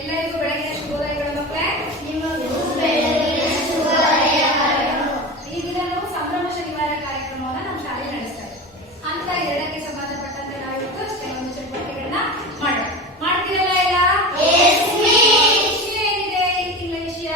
ಎಲ್ಲರಿಗೂ ಬೆಳಗಿನ ಶುಭೋದಯಗಳು ಮಕ್ಕಳೇ. ಬೆಳಗಿನ ಶುಭೋದಯಗಳು. ಈ ದಿನ ನಾವು ಸಂಭ್ರಮ ಶನಿವಾರ ಕಾರ್ಯಕ್ರಮವನ್ನು ನಮ್ಮ ಶಾಲೆ ನಡೆಸ್ತಾ ಇದ್ದೀವಿ. ಹಂತ 2ಕ್ಕೆ ಸಂಬಂಧಪಟ್ಟಂತೆ ನಾವು ಇವತ್ತು ಕೆಲವೊಂದು ಚಟುವಟಿಕೆಗಳನ್ನ ಮಾಡ್ತೀರಲ್ಲ ಎಲ್ಲ? ವಿಷಯ ಏನಿದೆ ಈ ತಿಂಗಳ ವಿಷಯ?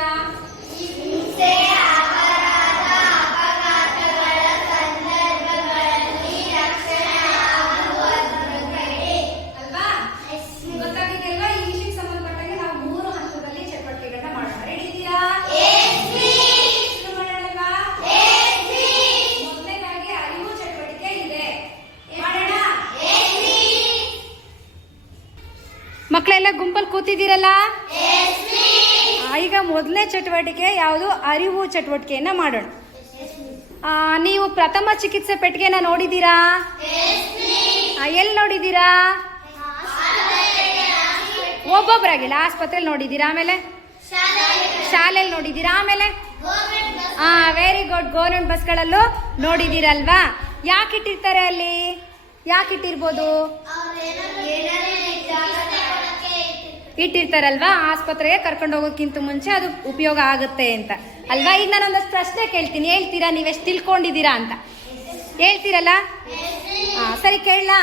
ಮಕ್ಕಳೆಲ್ಲ ಗುಂಪಲ್ಲಿ ಕೂತಿದ್ದೀರಲ್ಲ? ಈಗ ಮೊದಲನೇ ಚಟುವಟಿಕೆ ಯಾವುದು? ಅರಿವು ಚಟುವಟಿಕೆಯನ್ನ ಮಾಡೋಣ. ನೀವು ಪ್ರಥಮ ಚಿಕಿತ್ಸೆ ಪೆಟ್ಟಿಗೆನ ನೋಡಿದ್ದೀರಾ? ಎಲ್ಲಿ ನೋಡಿದ್ದೀರಾ? ಒಬ್ಬೊಬ್ಬರಾಗಿಲ್ಲ, ಆಸ್ಪತ್ರೆಯಲ್ಲಿ ನೋಡಿದ್ದೀರಾ, ಆಮೇಲೆ ಶಾಲೆಯಲ್ಲಿ ನೋಡಿದ್ದೀರಾ, ಆಮೇಲೆ ವೆರಿ ಗುಡ್, ಗೌರ್ಮೆಂಟ್ ಬಸ್ಗಳಲ್ಲೂ ನೋಡಿದ್ದೀರಲ್ವಾ? ಯಾಕೆ ಇಟ್ಟಿರ್ತಾರೆ ಅಲ್ಲಿ? ಯಾಕೆ ಇಟ್ಟಿರ್ಬೋದು? ಇಟ್ಟಿರ್ತಾರಲ್ವಾ, ಆಸ್ಪತ್ರೆಗೆ ಕರ್ಕೊಂಡು ಹೋಗೋಕ್ಕಿಂತ ಮುಂಚೆ ಅದು ಉಪಯೋಗ ಆಗುತ್ತೆ ಅಂತ ಅಲ್ವಾ? ಈಗ ನಾನೊಂದಷ್ಟು ಪ್ರಶ್ನೆ ಕೇಳ್ತೀನಿ, ಹೇಳ್ತೀರಾ? ನೀವೆಷ್ಟು ತಿಳ್ಕೊಂಡಿದ್ದೀರಾ ಅಂತ ಹೇಳ್ತೀರಲ್ಲ? ಸರಿ, ಕೇಳಲಾ?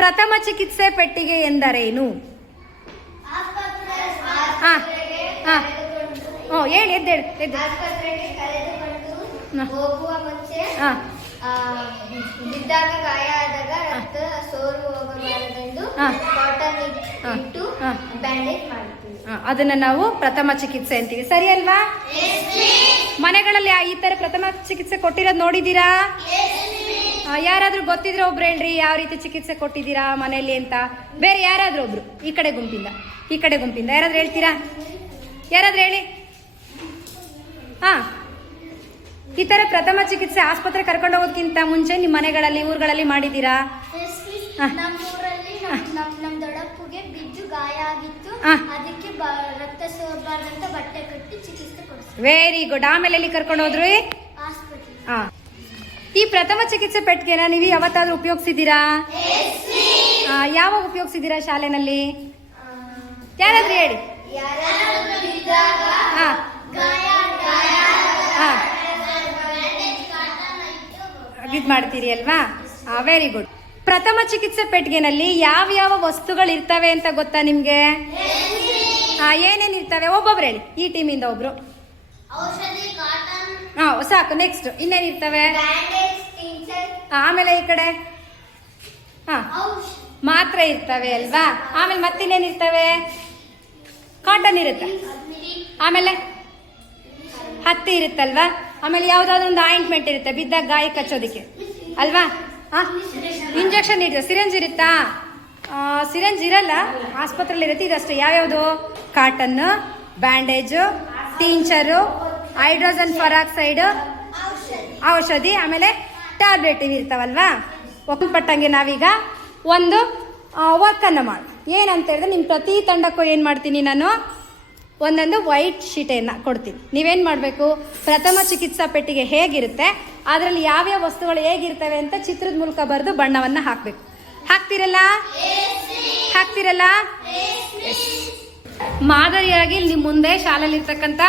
ಪ್ರಥಮ ಚಿಕಿತ್ಸೆ ಪೆಟ್ಟಿಗೆ ಎಂದರೇನು? ಹೇಳಿ, ಎದ್ದು. ಹೋಗುವ ಮುಂಚೆ ಬಿದ್ದಾಗ ಗಾಯ ಆದಾಗ ರಕ್ತ ಸೋರು ಹೋಗಬಾರದೆಂದು ಕಾಟನ್ ಇಟ್ಟು ಬ್ಯಾಂಡೇಜ್ ಮಾಡ್ತೀವಿ. ಅದನ್ನ ನಾವು ಪ್ರಥಮ ಚಿಕಿತ್ಸೆ ಅಂತೀವಿ, ಸರಿ ಅಲ್ವಾ? ಮನೆಗಳಲ್ಲಿ ಈ ತರ ಪ್ರಥಮ ಚಿಕಿತ್ಸೆ ಕೊಟ್ಟಿರೋದು ನೋಡಿದೀರಾ? ಯಾರಾದ್ರೂ ಗೊತ್ತಿದ್ರೆ ಒಬ್ರು ಹೇಳ್ರಿ, ಯಾವ ರೀತಿ ಚಿಕಿತ್ಸೆ ಕೊಟ್ಟಿದ್ದೀರಾ ಮನೆಯಲ್ಲಿ ಅಂತ. ಬೇರೆ ಯಾರಾದ್ರೂ ಒಬ್ರು ಈ ಕಡೆ ಗುಂಪಿಂದ ಯಾರಾದ್ರೂ ಹೇಳ್ತೀರಾ? ಯಾರಾದ್ರೂ ಹೇಳಿ. ಈ ತರ ಪ್ರಥಮ ಚಿಕಿತ್ಸೆ ಆಸ್ಪತ್ರೆ ಕರ್ಕೊಂಡು ಹೋಗೋದಕ್ಕಿಂತ ಮುಂಚೆ ನಿಮ್ಮ ಮನೆಗಳಲ್ಲಿ, ಊರುಗಳಲ್ಲಿ ಮಾಡಿದ್ದೀರಾ? ನಮ್ಮೂರಲ್ಲಿ ನಮ್ ದೊಡ್ಡಪ್ಪಗೆ ಬಿದ್ದು ಗಾಯ ಆಗಿತ್ತು, ಅದಕ್ಕೆ ರಕ್ತ ಸೋರಬಾರ್ದಂತ ಬಟ್ಟೆ ಕಟ್ಟಿ ಚಿಕಿತ್ಸೆ ಕೊಡಿಸ್ತೀವಿ. Very good. ಆಮೇಲೆ ಎಲ್ಲಿ ಕರ್ಕೊಂಡು ಹೋದ್ರಿ? ಆಸ್ಪತ್ರೆ. ಈ ಪ್ರಥಮ ಚಿಕಿತ್ಸೆ ಪೆಟ್ಟಿಗೆನ ನೀವು ಯಾವತ್ತಾದ್ರೂ ಉಪಯೋಗಿಸಿದ್ದೀರಾ? ಯಾವಾಗ ಉಪಯೋಗಿಸಿದ್ದೀರಾ ಶಾಲೆನಲ್ಲಿ? ಯಾರಾದ್ರೂ ಹೇಳಿ. ಇದು ಮಾಡ್ತೀರಿ ಅಲ್ವಾ? Very good. ಪ್ರಥಮ ಚಿಕಿತ್ಸೆ ಪೆಟ್ಟಿಗೆನಲ್ಲಿ ಯಾವ ವಸ್ತುಗಳು ಇರ್ತವೆ ಅಂತ ಗೊತ್ತಾ ನಿಮ್ಗೆ? ಏನೇನು ಇರ್ತವೆ? ಒಬ್ಬೊಬ್ರು ಹೇಳಿ, ಈ ಟೀಮಿಂದ ಒಬ್ರು. ಸಾಕು. ನೆಕ್ಸ್ಟ್ ಇನ್ನೇನು ಇರ್ತವೆ? ಆಮೇಲೆ ಈ ಕಡೆ ಮಾತ್ರೆ ಇರ್ತವೆ ಅಲ್ವಾ? ಆಮೇಲೆ ಮತ್ತಿನ್ನೇನು ಇರ್ತವೆ? ಕಾಟನ್ ಇರುತ್ತೆ, ಆಮೇಲೆ ಹತ್ತಿ ಇರುತ್ತಲ್ವಾ? ಆಮೇಲೆ ಯಾವ್ದಾದ್ರು ಒಂದು ಆಯಿಂಟ್ಮೆಂಟ್ ಇರುತ್ತೆ ಬಿದ್ದಾಗ ಗಾಯಕ್ಕೆ ಹಚ್ಚೋದಿಕ್ಕೆ ಅಲ್ವಾ? ಇಂಜೆಕ್ಷನ್ ಇರುತ್ತೆ. ಸಿರಂಜ್ ಇರುತ್ತಾ? ಸಿರಂಜ್ ಇರಲ್ಲ, ಆಸ್ಪತ್ರೆಯಲ್ಲಿ ಇರುತ್ತೆ. ಇದಷ್ಟೇ. ಯಾವ್ಯಾವುದು? ಕಾಟನ್ನು, ಬ್ಯಾಂಡೇಜು, ಟೀಂಚರು, ಹೈಡ್ರೋಜನ್ ಪರಾಕ್ಸೈಡ್ ಔಷಧಿ, ಆಮೇಲೆ ಟ್ಯಾಬ್ಲೆಟ್ ಇವು ಇರ್ತಾವಲ್ವಾ? ಒಪ್ಪಲ್ಪಟ್ಟಂಗೆ ನಾವೀಗ ಒಂದು ವರ್ಕನ್ನು ಮಾಡಿ ಏನಂತ ಹೇಳಿದ್ರೆ, ನಿಮ್ಮ ಪ್ರತಿ ತಂಡಕ್ಕೂ ಏನು ಮಾಡ್ತೀನಿ ನಾನು? ಒಂದೊಂದು ವೈಟ್ ಶೀಟನ್ನು ಕೊಡ್ತೀನಿ. ನೀವೇನು ಮಾಡಬೇಕು? ಪ್ರಥಮ ಚಿಕಿತ್ಸಾ ಪೆಟ್ಟಿಗೆ ಹೇಗಿರುತ್ತೆ, ಅದರಲ್ಲಿ ಯಾವ್ಯಾವ ವಸ್ತುಗಳು ಹೇಗಿರ್ತವೆ ಅಂತ ಚಿತ್ರದ ಮೂಲಕ ಬರೆದು ಬಣ್ಣವನ್ನು ಹಾಕಬೇಕು. ಹಾಕ್ತಿರಲ್ಲ? ಮಾದರಿಯಾಗಿ ನಿಮ್ಮ ಮುಂದೆ ಶಾಲೆಯಲ್ಲಿರ್ತಕ್ಕಂಥ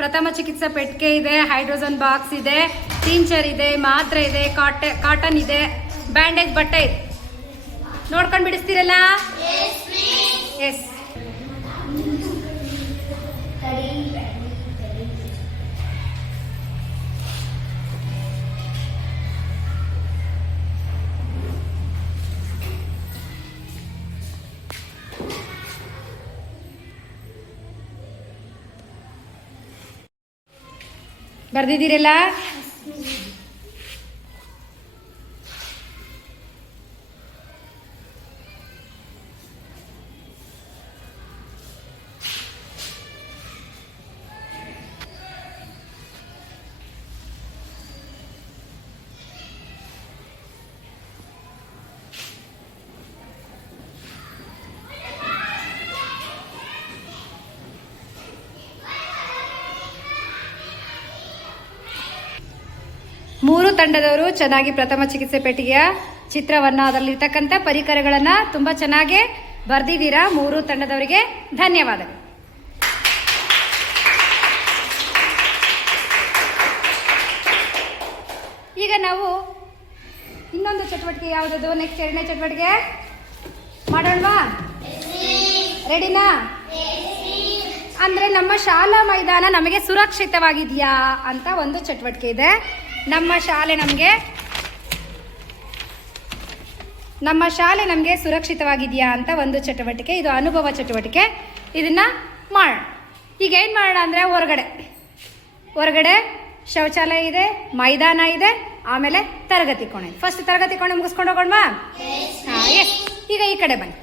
ಪ್ರಥಮ ಚಿಕಿತ್ಸಾ ಪೆಟ್ಟಿಗೆ ಇದೆ, ಹೈಡ್ರೋಜನ್ ಬಾಕ್ಸ್ ಇದೆ, ಟೀಂಚರ್ ಇದೆ, ಮಾತ್ರೆ ಇದೆ, ಕಾಟನ್ ಇದೆ, ಬ್ಯಾಂಡೇಜ್ ಬಟ್ಟೆ ಇದೆ. ನೋಡ್ಕೊಂಡು ಬಿಡಿಸ್ತೀರಲ್ಲ? ಎಸ್. ಬರ್ದಿದ್ದೀರಲ್ಲ? ಮೂರು ತಂಡದವರು ಚೆನ್ನಾಗಿ ಪ್ರಥಮ ಚಿಕಿತ್ಸೆ ಪೆಟ್ಟಿಗೆಯ ಚಿತ್ರವನ್ನು, ಅದರಲ್ಲಿರ್ತಕ್ಕಂಥ ಪರಿಕರಗಳನ್ನು ತುಂಬ ಚೆನ್ನಾಗಿ ಬರ್ದಿದ್ದೀರಾ. 3 ತಂಡದವರಿಗೆ ಧನ್ಯವಾದಗಳು. ಈಗ ನಾವು ಇನ್ನೊಂದು ಚಟುವಟಿಕೆ ಯಾವುದದು? ನೆಕ್ಸ್ಟ್ 2ನೇ ಚಟುವಟಿಕೆ ಮಾಡೋಣವಾ? ರೆಡಿನಾ? ಅಂದ್ರೆ ನಮ್ಮ ಶಾಲಾ ಮೈದಾನ ನಮಗೆ ಸುರಕ್ಷಿತವಾಗಿದೆಯಾ ಅಂತ ಒಂದು ಚಟುವಟಿಕೆ ಇದೆ. ನಮ್ಮ ಶಾಲೆ ನಮಗೆ ಸುರಕ್ಷಿತವಾಗಿದೆಯಾ ಅಂತ ಒಂದು ಚಟುವಟಿಕೆ. ಇದು ಅನುಭವ ಚಟುವಟಿಕೆ. ಇದನ್ನ ಮಾಡೋಣ. ಈಗ ಏನು ಮಾಡೋಣ ಅಂದರೆ ಹೊರಗಡೆ ಶೌಚಾಲಯ ಇದೆ, ಮೈದಾನ ಇದೆ, ಆಮೇಲೆ ತರಗತಿ ಕೋಣೆ. ಫಸ್ಟ್ ತರಗತಿ ಕೋಣೆ ಮುಗಿಸ್ಕೊಂಡು ಹೋಗೋಣವಾ? ಹಾಂ, ಎಸ್. ಈಗ ಈ ಕಡೆ ಬನ್ನಿ.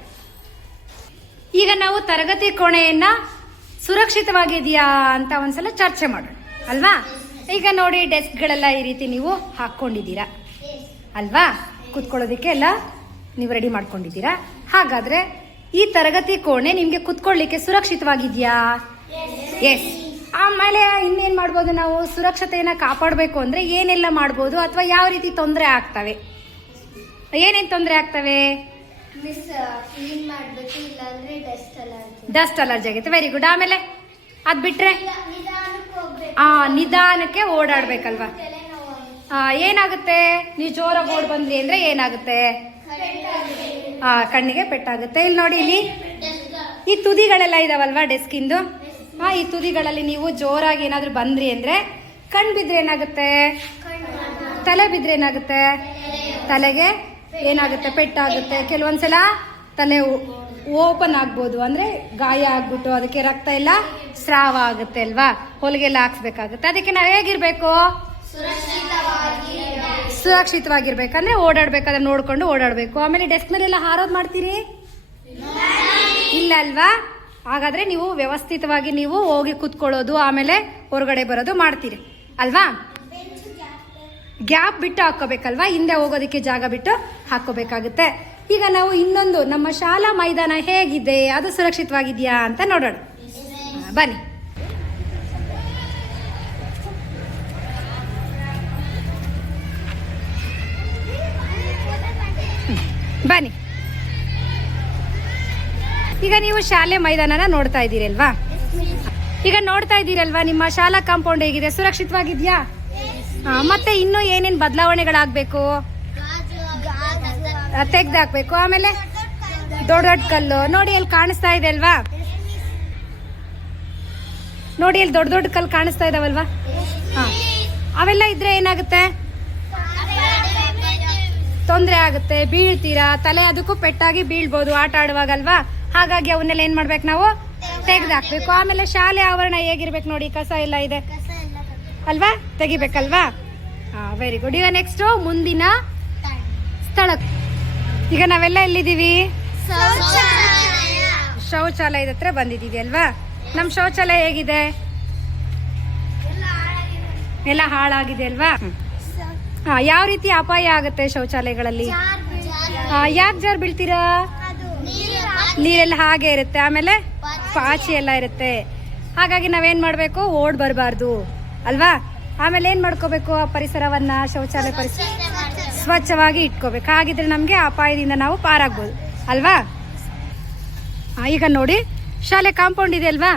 ಈಗ ನಾವು ತರಗತಿ ಕೋಣೆಯನ್ನ ಸುರಕ್ಷಿತವಾಗಿದೆಯಾ ಅಂತ ಒಂದ್ಸಲ ಚರ್ಚೆ ಮಾಡೋಣ ಅಲ್ವಾ? ಈಗ ನೋಡಿ, ಡೆಸ್ಕ್ಗಳೆಲ್ಲ ಈ ರೀತಿ ನೀವು ಹಾಕ್ಕೊಂಡಿದ್ದೀರಾ ಅಲ್ವಾ? ಕುತ್ಕೊಳ್ಳೋದಕ್ಕೆ ಎಲ್ಲ ನೀವು ರೆಡಿ ಮಾಡ್ಕೊಂಡಿದ್ದೀರಾ. ಹಾಗಾದ್ರೆ ಈ ತರಗತಿ ಕೋಣೆ ನಿಮಗೆ ಕುತ್ಕೊಳ್ಳಿಕ್ಕೆ ಸುರಕ್ಷಿತವಾಗಿದೆಯಾ? ಎಸ್. ಆಮೇಲೆ ಇನ್ನೇನು ಮಾಡ್ಬೋದು ನಾವು? ಸುರಕ್ಷತೆಯನ್ನು ಕಾಪಾಡಬೇಕು ಅಂದರೆ ಏನೆಲ್ಲ ಮಾಡ್ಬೋದು, ಅಥವಾ ಯಾವ ರೀತಿ ತೊಂದರೆ ಆಗ್ತವೆ? ಏನೇನು ತೊಂದರೆ ಆಗ್ತವೆ? ಕ್ಲೀನ್ ಮಾಡಬೇಕು, ಇಲ್ಲಾಂದ್ರೆ ಡಸ್ಟ್ ಅಲರ್ಜಿ ಆಗುತ್ತೆ. Very good. ಆಮೇಲೆ ಅದು ಬಿಟ್ರೆ ನಿಧಾನಕ್ಕೆ ಓಡಾಡ್ಬೇಕಲ್ವಾ? ಏನಾಗುತ್ತೆ? ನೀವು ಜೋರಾಗಿ ಓಡ್ ಬಂದ್ರಿ ಅಂದ್ರೆ ಏನಾಗುತ್ತೆ? ಕಣ್ಣಿಗೆ ಪೆಟ್ಟಾಗುತ್ತೆ. ಇಲ್ಲಿ ನೋಡಿ, ಇಲ್ಲಿ ಈ ತುದಿಗಳೆಲ್ಲ ಇದಾವಲ್ವಾ ಡೆಸ್ಕಿಂದು, ಈ ತುದಿಗಳಲ್ಲಿ ನೀವು ಜೋರಾಗಿ ಏನಾದ್ರು ಬಂದ್ರಿ ಅಂದ್ರೆ ಕಣ್ ಬಿದ್ರೆ ಏನಾಗುತ್ತೆ? ತಲೆ ಬಿದ್ರೆ ಏನಾಗುತ್ತೆ? ತಲೆಗೆ ಏನಾಗುತ್ತೆ? ಪೆಟ್ಟಾಗುತ್ತೆ. ಕೆಲವೊಂದ್ಸಲ ತಲೆ ಓಪನ್ ಆಗ್ಬೋದು, ಅಂದ್ರೆ ಗಾಯ ಆಗ್ಬಿಟ್ಟು ಅದಕ್ಕೆ ರಕ್ತ ಎಲ್ಲ ಸ್ರಾವ ಆಗುತ್ತೆ ಅಲ್ವಾ? ಹೊಲಿಗೆಲ್ಲ ಹಾಕ್ಸ್ಬೇಕಾಗುತ್ತೆ. ಅದಕ್ಕೆ ನಾವು ಹೇಗಿರ್ಬೇಕು? ಸುರಕ್ಷಿತವಾಗಿರ್ಬೇಕಂದ್ರೆ ಓಡಾಡ್ಬೇಕಾದ್ರೆ ನೋಡ್ಕೊಂಡು ಓಡಾಡ್ಬೇಕು. ಆಮೇಲೆ ಡೆಸ್ಕ್ ಮೇಲೆಲ್ಲ ಹಾರೋದು ಮಾಡ್ತೀರಿ? ಇಲ್ಲ ಅಲ್ವಾ? ಹಾಗಾದ್ರೆ ನೀವು ವ್ಯವಸ್ಥಿತವಾಗಿ ನೀವು ಹೋಗಿ ಕುತ್ಕೊಳ್ಳೋದು, ಆಮೇಲೆ ಹೊರಗಡೆ ಬರೋದು ಮಾಡ್ತೀರಿ ಅಲ್ವಾ? ಗ್ಯಾಪ್ ಬಿಟ್ಟು ಹಾಕೋಬೇಕಲ್ವಾ? ಹಿಂದೆ ಹೋಗೋದಕ್ಕೆ ಜಾಗ ಬಿಟ್ಟು ಹಾಕೋಬೇಕಾಗುತ್ತೆ. ಈಗ ನಾವು ಇನ್ನೊಂದು, ನಮ್ಮ ಶಾಲಾ ಮೈದಾನ ಹೇಗಿದೆ, ಅದು ಸುರಕ್ಷಿತವಾಗಿದೆಯಾ ಅಂತ ನೋಡೋಣ. ಬನ್ನಿ. ಬನ್ನಿ. ಈಗ ನೀವು ಶಾಲೆ ಮೈದಾನನ ನೋಡ್ತಾ ಇದ್ದೀರಲ್ವಾ? ನಿಮ್ಮ ಶಾಲಾ ಕಾಂಪೌಂಡ್ ಹೇಗಿದೆ? ಸುರಕ್ಷಿತವಾಗಿದ್ಯಾ? ಮತ್ತೆ ಇನ್ನೂ ಏನೇನು ಬದಲಾವಣೆಗಳಾಗಬೇಕು? ತೆಗ್ದಾಕ್ಬೇಕು. ಆಮೇಲೆ ದೊಡ್ಡ ದೊಡ್ಡ ಕಲ್ಲು ನೋಡಿ, ಅಲ್ಲಿ ಕಾಣಿಸ್ತಾ ಇದೆ ಅಲ್ವಾ? ನೋಡಿ, ಅಲ್ಲಿ ದೊಡ್ಡ ದೊಡ್ಡ ಕಲ್ಲು ಕಾಣಿಸ್ತಾ ಇದಾವಲ್ವಾ? ಅವೆಲ್ಲ ಇದ್ರೆ ಏನಾಗುತ್ತೆ? ತೊಂದರೆ ಆಗುತ್ತೆ, ಬೀಳ್ತೀರಾ, ತಲೆ ಅದಕ್ಕೂ ಪೆಟ್ಟಾಗಿ ಬೀಳ್ಬೋದು ಆಟ ಆಡುವಾಗಲ್ವಾ? ಹಾಗಾಗಿ ಅವನ್ನೆಲ್ಲ ಏನ್ ಮಾಡ್ಬೇಕು? ನಾವು ತೆಗ್ದಾಕ್ಬೇಕು. ಆಮೇಲೆ ಶಾಲೆ ಆವರಣ ಹೇಗಿರ್ಬೇಕು ನೋಡಿ, ಕಸ ಎಲ್ಲ ಇದೆ ಅಲ್ವಾ? ತೆಗಿಬೇಕಲ್ವಾ? Very good. ಈಗ ನೆಕ್ಸ್ಟ್ ಮುಂದಿನ ಸ್ಥಳ. ಈಗ ನಾವೆಲ್ಲ ಎಲ್ಲಿದ್ದೀವಿ? ಶೌಚಾಲಯದ ಹತ್ರ ಬಂದಿದ್ದೀವಿ ಅಲ್ವಾ? ನಮ್ಮ ಶೌಚಾಲಯ ಹೇಗಿದೆ? ಎಲ್ಲ ಹಾಳಾಗಿದೆ ಅಲ್ವಾ? ಯಾವ ರೀತಿ ಅಪಾಯ ಆಗುತ್ತೆ ಶೌಚಾಲಯಗಳಲ್ಲಿ? ಯಾಕೆ ಜಾರ್ ಬೀಳ್ತೀರಾ? ನೀರೆಲ್ಲ ಹಾಗೆ ಇರುತ್ತೆ, ಆಮೇಲೆ ಪಾಚಿ ಎಲ್ಲ ಇರುತ್ತೆ. ಹಾಗಾಗಿ ನಾವೇನ್ ಮಾಡ್ಬೇಕು? ಓಡ್ ಬರಬಾರ್ದು ಅಲ್ವಾ? ಆಮೇಲೆ ಏನ್ ಮಾಡ್ಕೋಬೇಕು? ಆ ಪರಿಸರವನ್ನ, ಶೌಚಾಲಯ ಪರಿಸರ ಸ್ವಚ್ಛವಾಗಿ ಇಟ್ಕೋಬೇಕು. ಹಾಗಿದ್ರೆ ನಮ್ಗೆ ಅಪಾಯದಿಂದ ನಾವು ಪಾರಾಗ್ಬೋದು ಅಲ್ವಾ? ಈಗ ನೋಡಿ, ಶಾಲೆ ಕಾಂಪೌಂಡ್ ಇದೆ ಅಲ್ವಾ?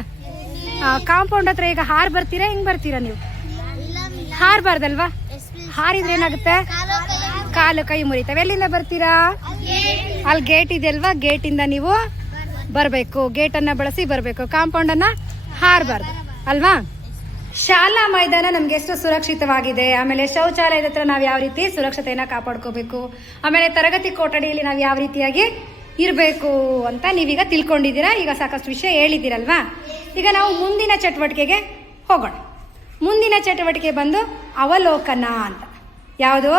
ಕಾಂಪೌಂಡ್ ಹತ್ರ ಈಗ ಹಾರ್ ಬರ್ತೀರಾ? ಹೆಂಗ್ ಬರ್ತೀರಾ ನೀವು? ಹಾರ್ಬಾರ್ದಲ್ವಾ? ಹಾರಿದ್ರೆ ಏನಾಗುತ್ತೆ? ಕಾಲು ಕೈ ಮುರಿತವೆ. ಎಲ್ಲಿಂದ ಬರ್ತೀರಾ? ಅಲ್ಲಿ ಗೇಟ್ ಇದೆ ಅಲ್ವಾ? ಗೇಟಿಂದ ನೀವು ಬರಬೇಕು. ಗೇಟನ್ನ ಬಳಸಿ ಬರಬೇಕು. ಕಾಂಪೌಂಡನ್ನು ಹಾರಬಾರ್ದು ಅಲ್ವಾ? ಶಾಲಾ ಮೈದಾನ ನಮ್ಗೆ ಎಷ್ಟು ಸುರಕ್ಷಿತವಾಗಿದೆ, ಆಮೇಲೆ ಶೌಚಾಲಯದ ಹತ್ರ ನಾವು ಯಾವ ರೀತಿ ಸುರಕ್ಷತೆಯನ್ನು ಕಾಪಾಡ್ಕೋಬೇಕು, ಆಮೇಲೆ ತರಗತಿ ಕೊಠಡಿಯಲ್ಲಿ ನಾವು ಯಾವ ರೀತಿಯಾಗಿ ಇರಬೇಕು ಅಂತ ನೀವೀಗ ತಿಳ್ಕೊಂಡಿದ್ದೀರಾ. ಈಗ ಸಾಕಷ್ಟು ವಿಷಯ ಹೇಳಿದ್ದೀರಲ್ವಾ? ಈಗ ನಾವು ಮುಂದಿನ ಚಟುವಟಿಕೆಗೆ ಹೋಗೋಣ. ಮುಂದಿನ ಚಟುವಟಿಕೆ ಬಂದು ಅವಲೋಕನ ಅಂತ. ಯಾವುದು?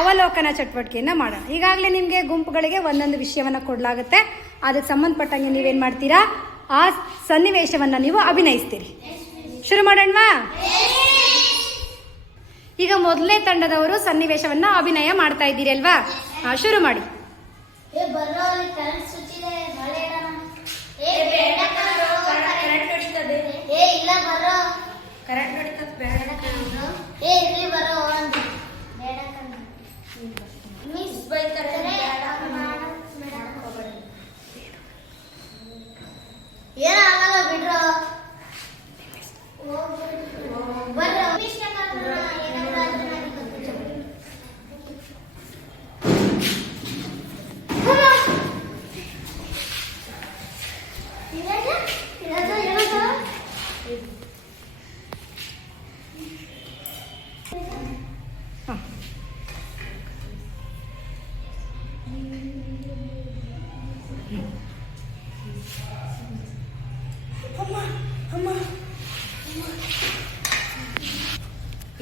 ಅವಲೋಕನ ಚಟುವಟಿಕೆಯನ್ನು ಮಾಡೋಣ. ಈಗಾಗಲೇ ನಿಮಗೆ ಗುಂಪುಗಳಿಗೆ ಒಂದೊಂದು ವಿಷಯವನ್ನು ಕೊಡಲಾಗುತ್ತೆ. ಅದಕ್ಕೆ ಸಂಬಂಧಪಟ್ಟಂಗೆ ನೀವೇನು ಮಾಡ್ತೀರಾ? ಆ ಸನ್ನಿವೇಶವನ್ನು ನೀವು ಅಭಿನಯಿಸ್ತೀರಿ. ಶುರು ಮಾಡೋಣವಾ? ಈಗ ಮೊದಲನೇ ತಂಡದವರು ಸನ್ನಿವೇಶವನ್ನ ಅಭಿನಯ ಮಾಡ್ತಾ ಇದ್ದೀರಿ ಅಲ್ವಾ? ಶುರು ಮಾಡಿ.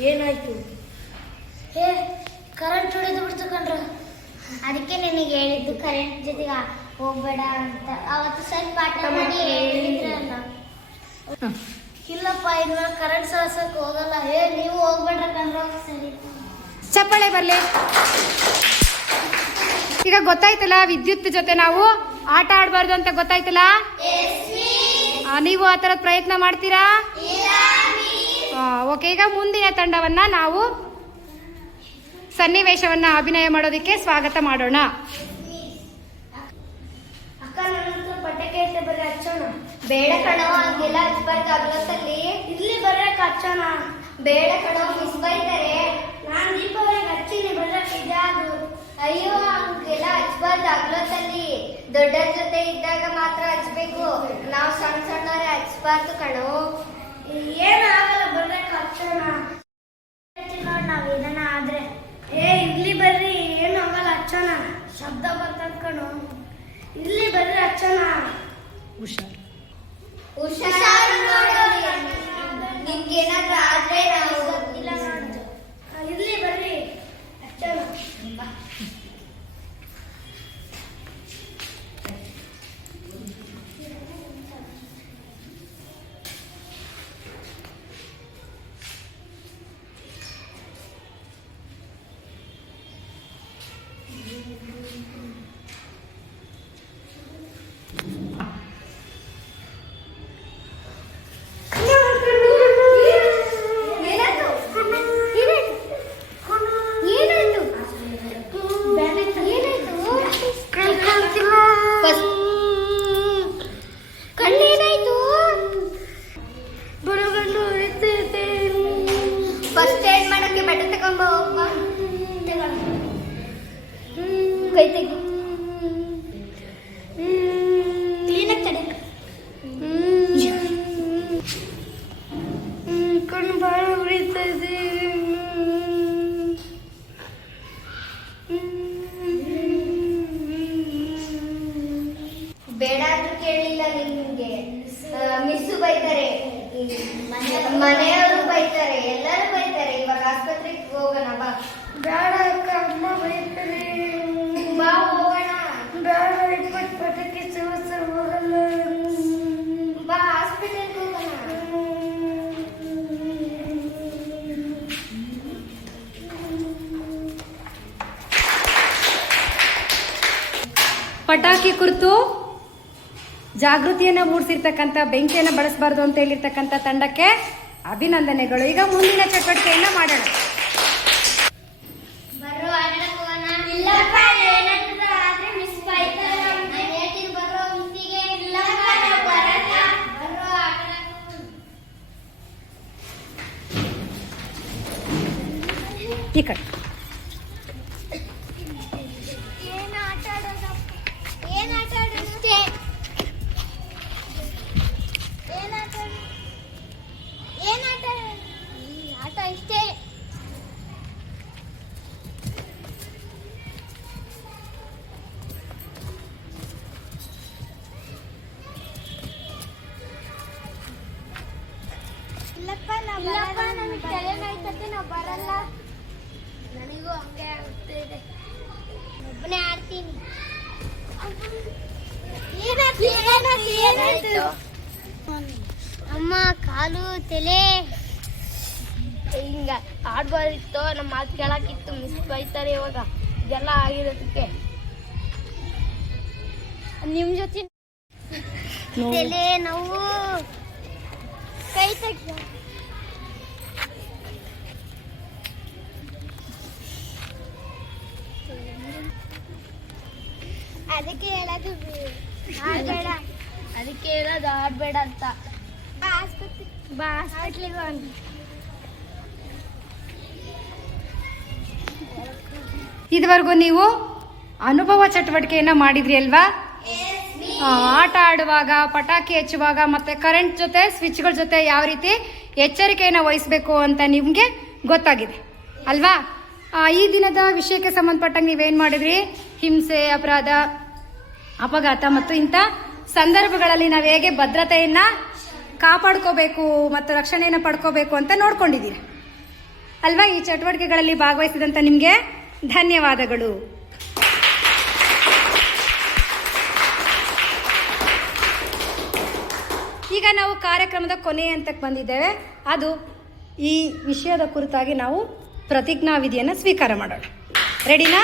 ಏನಾಯ್ತು? ಕರೆಂಟ್ ಹೊಡೆದು ಬಿಡ್ತು ಕಣ್ರ. ಅದಕ್ಕೆ ನಿನಗೆ ಹೇಳಿದ್ದು ಕರೆಂಟ್ ಜೊತೆಗೆ ಹೋಗ್ಬೇಡ ಅಂತ. ಅವತ್ತು ಸರಿ ಪಾಠ ಮಾಡಿ ಹೇಳಿದ್ರಲ್ಲ. ಇಲ್ಲಪ್ಪ, ಇನ್ಮೇಲೆ ಕರೆಂಟ್ ಸಾಸಕ್ಕೆ ಹೋಗಲ್ಲ. ನೀವು ಹೋಗ್ಬೇಡ್ರ ಕಣ್ರ. ಸರಿ, ಚಪ್ಪಾಳೆ ಬರ್ಲಿ. ಈಗ ಗೊತ್ತಾಯ್ತಲ್ಲ ವಿದ್ಯುತ್ ಜೊತೆ ನಾವು ಆಟ ಆಡಬಾರ್ದು ಅಂತ ಗೊತ್ತಾಯ್ತಲ್ಲ. ನೀವು ಆ ಥರದ ಪ್ರಯತ್ನ ಮಾಡ್ತೀರಾ? ಓಕೆ, ಈಗ ಮುಂದಿನ ತಂಡವನ್ನ ನಾವು ಸನ್ನಿವೇಶವನ್ನ ಅಭಿನಯ ಮಾಡೋದಕ್ಕೆ ಸ್ವಾಗತ ಮಾಡೋಣ. ಅಕ್ಕ, ನನ್ನ ಪಟಾಕಿ ಐತೆ, ಬರ್ರಿ ಹಚ್ಚೋಣ. ಬೇಡ ಕಣವ, ಹಂಗೆಲ್ಲ ಹಚ್ಬಾರ್ದು ಅಗ್ಲತ್ತಲ್ಲಿ. ಇಲ್ಲಿ ಬರ್ರಕ್ಕ ಹಚ್ಚೋಣ. ಬೇಡ ಕಣವ, ಮಿಸ್ ಬೈತಾರೆ. ನಾನು ದೀಪಾವಳಿಗೆ ಹಚ್ಚಿನಿ, ಬರ್ರಕ್ಕ ಇದಾದು. ಅಯ್ಯೋ, ಹಂಗೆಲ್ಲ ಹಚ್ಬಾರ್ದು ಅಗ್ಲತ್ತಲ್ಲಿ. ದೊಡ್ಡರ ಜೊತೆ ಇದ್ದಾಗ ಮಾತ್ರ ಹಚ್ಬೇಕು. ನಾವು ಸಣ್ಣ ಸಣ್ಣವರೇ ಹಚ್ಬಾರ್ದು ಕಣೋ. ಏನಾಗಲ್ಲ, ಬರ್ರಕ್ಕ ಹಚ್ಚೋಣ. ನೋಡಿ, ನಾವ್ ಏನಾನ ಆದ್ರೆ ಇಲ್ಲಿ ಬರ್ರಿ, ಏನು ಆಗಲ್ಲ, ಹಚ್ಚೋಣ. ಶಬ್ದ ಬರ್ತದ ಕಣೋ. ಇಲ್ಲಿ ಬರ್ರಿ ಹಚ್ಚೋಣ. ಹುಷಾರು ನೋಡು, ನಿಮ್ಗೇನಾದ್ರೂ ಆದ್ರೆ ನಾವು ಗೊತ್ತಿಲ್ಲ ನೋಡು. ಇಲ್ಲಿ ಬರ್ರಿ ಹಚ್ಚೋಣ. ಫಸ್ಟ್ ಏಡ್ ಮಾಡಕ್ಕೆ ಬಟ್ಟೆ ತಗೊಂಬ. ಕೈ ತೆಗಿ. ಕ್ಲೀನಾಗಿ ತಡೆ. ಕಣ್ಣು ಭಾಳ ಉರಿತದೆ. ಬೇಡ ಅಂದ್ರೂ ಕೇಳಿಲ್ಲ ನಿಮ್ಗೆ. ಮಿಸ್ಸು ಬೈತಾರೆ, ಮನೆಯವರು ಬೈತಾರೆ, ಎಲ್ಲರೂ ಬೈತಾರೆ. ಇವಾಗ ಆಸ್ಪತ್ರೆಗೆ ಹೋಗೋಣ ಬಾ. ಬೇಡ ಅಕ್ಕ, ಅಮ್ಮ ಬೈತಾರೆ. ಬಾ ಹೋಗೋಣ. ಬೇಡ, 20 ಪಟಾಕಿ ಸವಸ ಹೋಗಲ್ಲ. ಬಾ, ಹಾಸ್ಪಿಟಲ್ಗೆ ಹೋಗೋಣ. ಪಟಾಕಿ ಕುರಿತು ಜಾಗೃತಿಯನ್ನ ಮೂಡಿಸಿರ್ತಕ್ಕಂಥ, ಬೆಂಕಿಯನ್ನು ಬಳಸಬಾರ್ದು ಅಂತ ಹೇಳಿರ್ತಕ್ಕಂಥ ತಂಡಕ್ಕೆ ಅಭಿನಂದನೆಗಳು. ಈಗ ಮುಂದಿನ ಚಟುವಟಿಕೆಯನ್ನ ಮಾಡೋಣ. ಬರ್ರೋ, ಆಡಕ್ಕೆ ಹೋಗೋಣ. ಇಲ್ಲಪ್ಪ, ಏನಾದ್ರು ಆದ್ರೆ ಮಿಸ್ ಬೈತಾರೆ. ನಾನು ಹೇಳ್ತೀನಿ ಬರ್ರೋ ಮಿಸ್ಸಿಗೆ. ಇಲ್ಲಪ್ಪ, ನಾವು ಬರಲ್ಲ. ಬರ್ರೋ, ಆಡಕ್ಕೆ. ಈ ಕಡೆ ಏನು ಆಟ ಆಡೋದು? ಏನು ಆಟ ಆಡೋದು? ಅಷ್ಟೇ. ಏನು ಆಟ ಆಡೋದು? ಏನು ಆಟ ಆಡೋದು? ಈ ಆಟ ಇಷ್ಟೇ. ಇಲ್ಲಪ್ಪ, ನಮಗೆ ತಲೆ ನೋಯ್ತದೆ, ನಾವು ಬರಲ್ಲ. ನನಗೂ ಹಂಗೆ ಆಗ್ತಿದೆ. ಒಬ್ಬನೇ ಆಡ್ತೀನಿ. ಏನಾಯ್ತು? ಅಮ್ಮ, ಕಾಲು, ತಲೆ. ಹಿಂಗ ಆಡ್ಬಾರ್ದಿತ್ತು, ನಮ್ಮ ಮಾತು ಕೇಳಾಕಿತ್ತು. ಮಿಸ್ ಬೈತಾರೆ ಇವಾಗ ಇದೆಲ್ಲ ಆಗಿರೋದಕ್ಕೆ. ನಿಮ್ ಜೊತೆ ತಲೆ ನೋವು. ಕೈ ತೆಗಿ. ಅದಕ್ಕೆ ಹೇಳೋದು ಆಡ್ಬೇಡ. ಅದಕ್ಕೆ ಹೇಳೋದು ಆಡ್ಬೇಡ ಅಂತ. ಬಾ ಹಾಸ್ಪಿಟ್ಲಿಗೆ ಹೋಗೋಣ. ಇದುವರೆಗೂ ನೀವು ಅನುಭವ ಚಟುವಟಿಕೆಯನ್ನ ಮಾಡಿದ್ರಿ ಅಲ್ವಾ? ಆಟ ಆಡುವಾಗ, ಪಟಾಕಿ ಹಚ್ಚುವಾಗ ಮತ್ತೆ ಕರೆಂಟ್ ಜೊತೆ, ಸ್ವಿಚ್ಗಳ ಜೊತೆ ಯಾವ ರೀತಿ ಎಚ್ಚರಿಕೆಯನ್ನು ವಹಿಸಬೇಕು ಅಂತ ನಿಮಗೆ ಗೊತ್ತಾಗಿದೆ ಅಲ್ವಾ? ಈ ದಿನದ ವಿಷಯಕ್ಕೆ ಸಂಬಂಧಪಟ್ಟಂಗೆ ನೀವೇನು ಮಾಡಿದ್ರಿ? ಹಿಂಸೆ, ಅಪರಾಧ, ಅಪಘಾತ ಮತ್ತು ಇಂಥ ಸಂದರ್ಭಗಳಲ್ಲಿ ನಾವು ಹೇಗೆ ಭದ್ರತೆಯನ್ನು ಕಾಪಾಡ್ಕೋಬೇಕು ಮತ್ತು ರಕ್ಷಣೆಯನ್ನು ಪಡ್ಕೋಬೇಕು ಅಂತ ನೋಡ್ಕೊಂಡಿದ್ದೀರಿ ಅಲ್ವಾ? ಈ ಚಟುವಟಿಕೆಗಳಲ್ಲಿ ಭಾಗವಹಿಸಿದಂಥ ನಿಮಗೆ ಧನ್ಯವಾದಗಳು. ಈಗ ನಾವು ಕಾರ್ಯಕ್ರಮದ ಕೊನೆಯ ಹಂತಕ್ಕೆ ಬಂದಿದ್ದೇವೆ. ಅದು ಈ ವಿಷಯದ ಕುರಿತಾಗಿ ನಾವು ಪ್ರತಿಜ್ಞಾವಿಧಿಯನ್ನು ಸ್ವೀಕಾರ ಮಾಡೋಣ. ರೆಡಿನಾ?